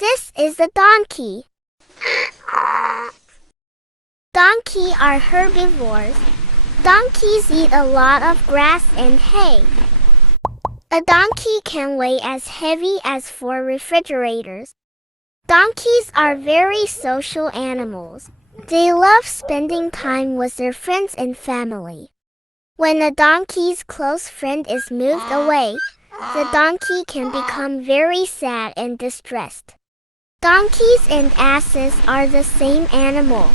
This is a donkey. Donkeys are herbivores. Donkeys eat a lot of grass and hay. A donkey can weigh as heavy as 4 refrigerators. Donkeys are very social animals. They love spending time with their friends and family. When a donkey's close friend is moved away, the donkey can become very sad and distressed. Donkeys and asses are the same animal,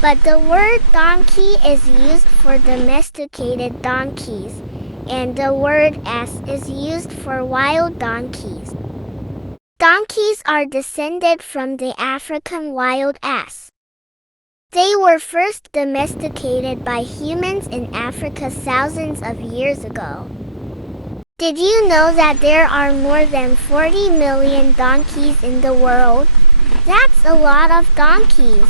but the word donkey is used for domesticated donkeys, and the word ass is used for wild donkeys. Donkeys are descended from the African wild ass. They were first domesticated by humans in Africa thousands of years ago. Did you know that there are more than 40 million donkeys in the world? That's a lot of donkeys.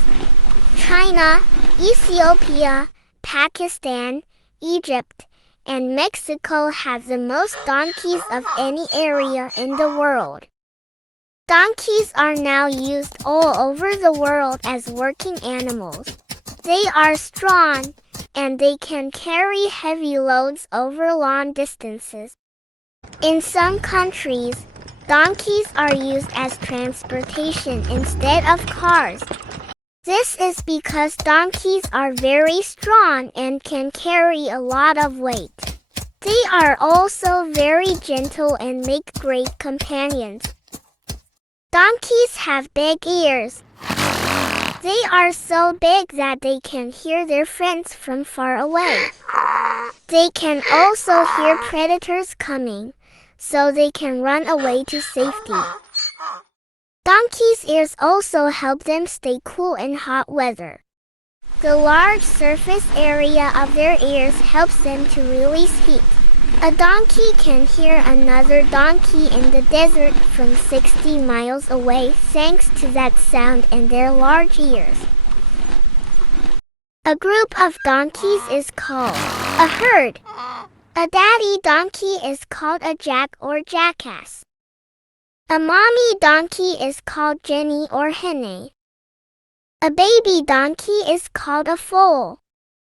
China, Ethiopia, Pakistan, Egypt, and Mexico have the most donkeys of any area in the world. Donkeys are now used all over the world as working animals. They are strong, and they can carry heavy loads over long distances. In some countries, donkeys are used as transportation instead of cars. This is because donkeys are very strong and can carry a lot of weight. They are also very gentle and make great companions. Donkeys have big ears. They are so big that they can hear their friends from far away. They can also hear predators coming, so they can run away to safety. Donkeys' ears also help them stay cool in hot weather. The large surface area of their ears helps them to release heat. A donkey can hear another donkey in the desert from 60 miles away thanks to that sound and their large ears. A group of donkeys is called a herd. A daddy donkey is called a jack or jackass. A mommy donkey is called Jenny or Henny. A baby donkey is called a foal.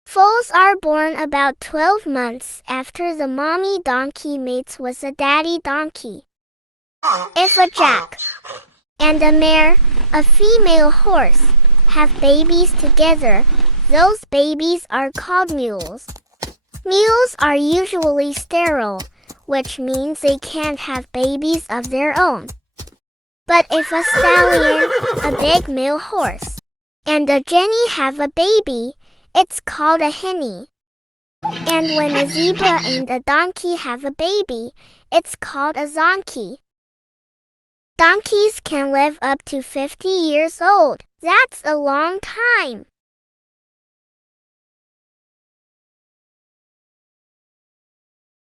Foals are born about 12 months after the mommy donkey mates with a daddy donkey. If a jack and a mare, a female horse, have babies together, those babies are called mules. Mules are usually sterile, which means they can't have babies of their own. But if a stallion, a big male horse, and a jenny have a baby, it's called a henny. And when a zebra and a donkey have a baby, it's called a zonkey. Donkeys can live up to 50 years old. That's a long time.